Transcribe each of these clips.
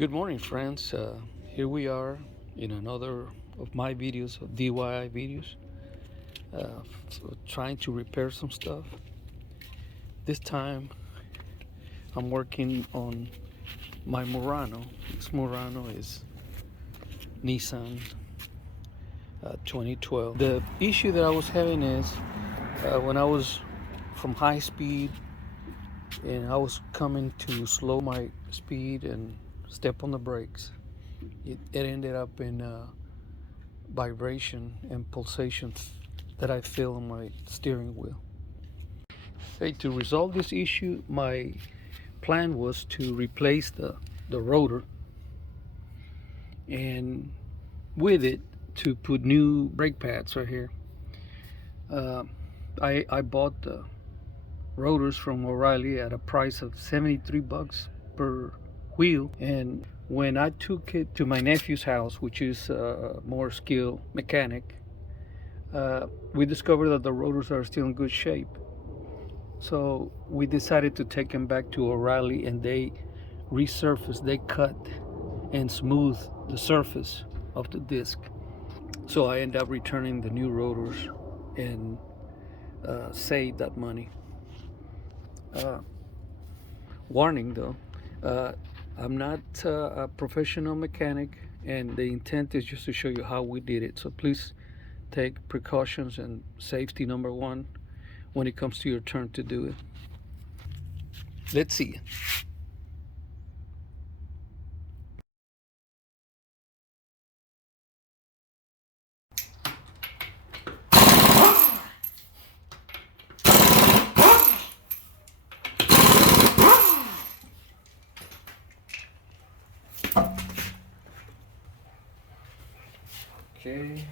Good morning, friends. Here we are in another of my videos, of DIY videos, trying to repair some stuff. This time I'm working on my Murano. This Murano is Nissan 2012. The issue that I was having is when I was from high speed and I was coming to slow my speed and step on the brakes, it ended up in vibration and pulsations that I feel on my steering wheel. Okay, to resolve this issue, my plan was to replace the rotor and with it to put new brake pads right here. Uh, I bought the rotors from O'Reilly at a price of 73 bucks per wheel, and when I took it to my nephew's house, which is a more skilled mechanic, we discovered that the rotors are still in good shape. So we decided to take them back to O'Reilly, and they resurfaced, they cut and smooth the surface of the disc. So I end up returning the new rotors and save that money. Uh, Warning though, uh, I'm not a professional mechanic, and the intent is just to show you how we did it. So please take precautions and safety number one when it comes to your turn to do it. Let's see. Okay.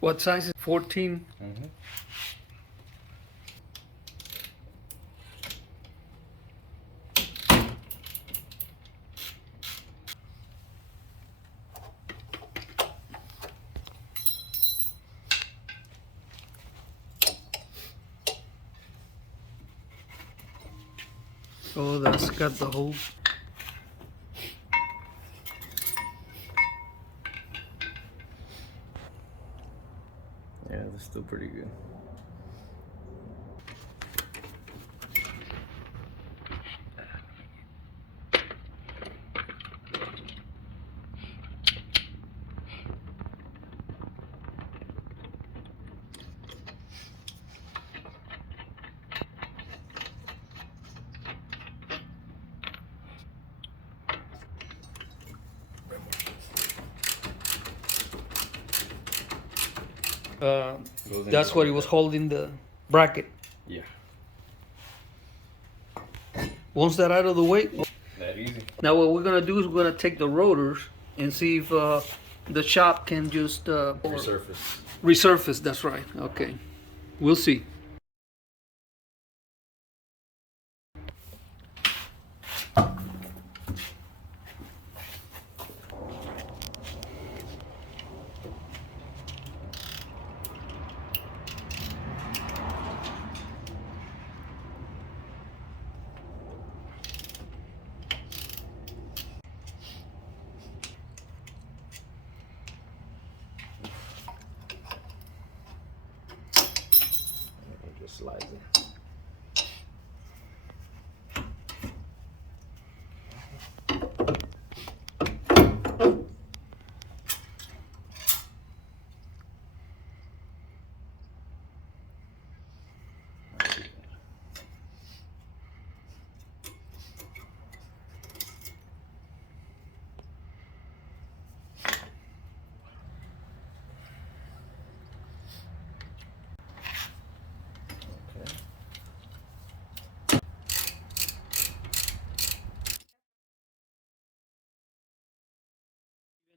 What size is 14? Mm-hmm. Oh, that's got the hole. Yeah, that's still pretty good. That's what he was holding the bracket. Yeah. Once that out of the way, That easy. now what we're gonna do is we're gonna take the rotors and see if the shop can just Resurface. resurface. That's right. Okay, we'll see. Just slides it.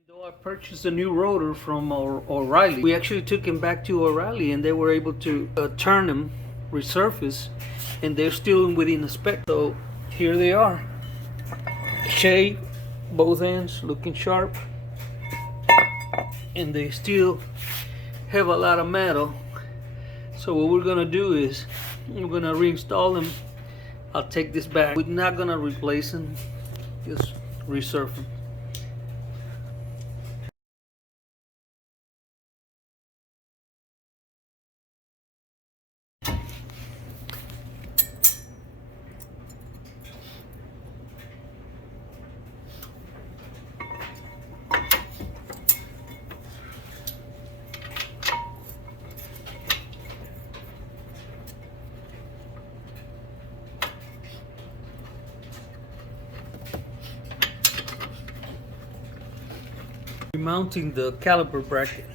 Though I purchased a new rotor from O'Reilly, we actually took him back to O'Reilly, and they were able to turn them, resurface, and they're still within the spec. So here they are, shade, both ends looking sharp, and they still have a lot of metal. So what we're gonna do is we're gonna reinstall them. I'll take this back. We're not gonna replace them, just resurf them. Remounting the caliper bracket.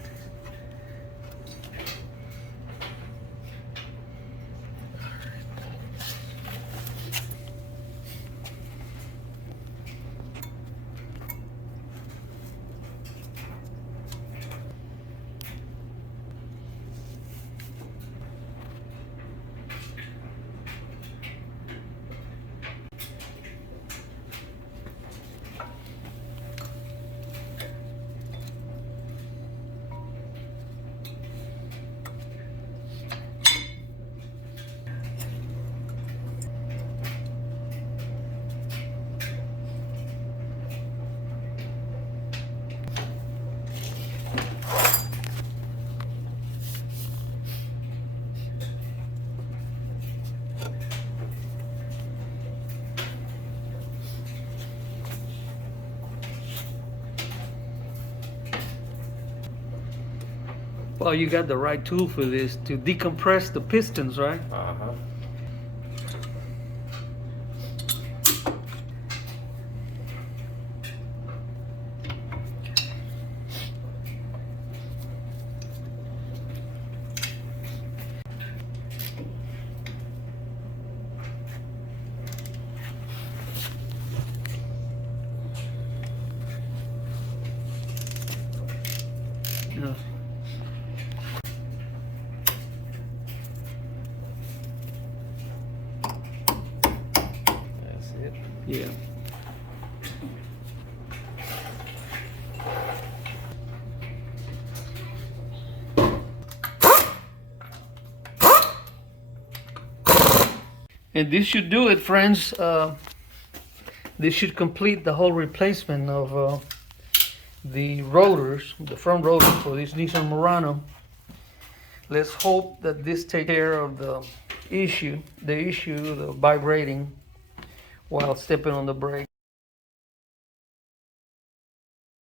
Well, you got the right tool for this to decompress the pistons, right? Uh-huh. Yeah. That's it. Yeah. And this should do it, friends. This should complete the whole replacement of the rotors, the front rotor for this Nissan Murano. Let's hope that this takes care of the issue, the vibrating while stepping on the brake.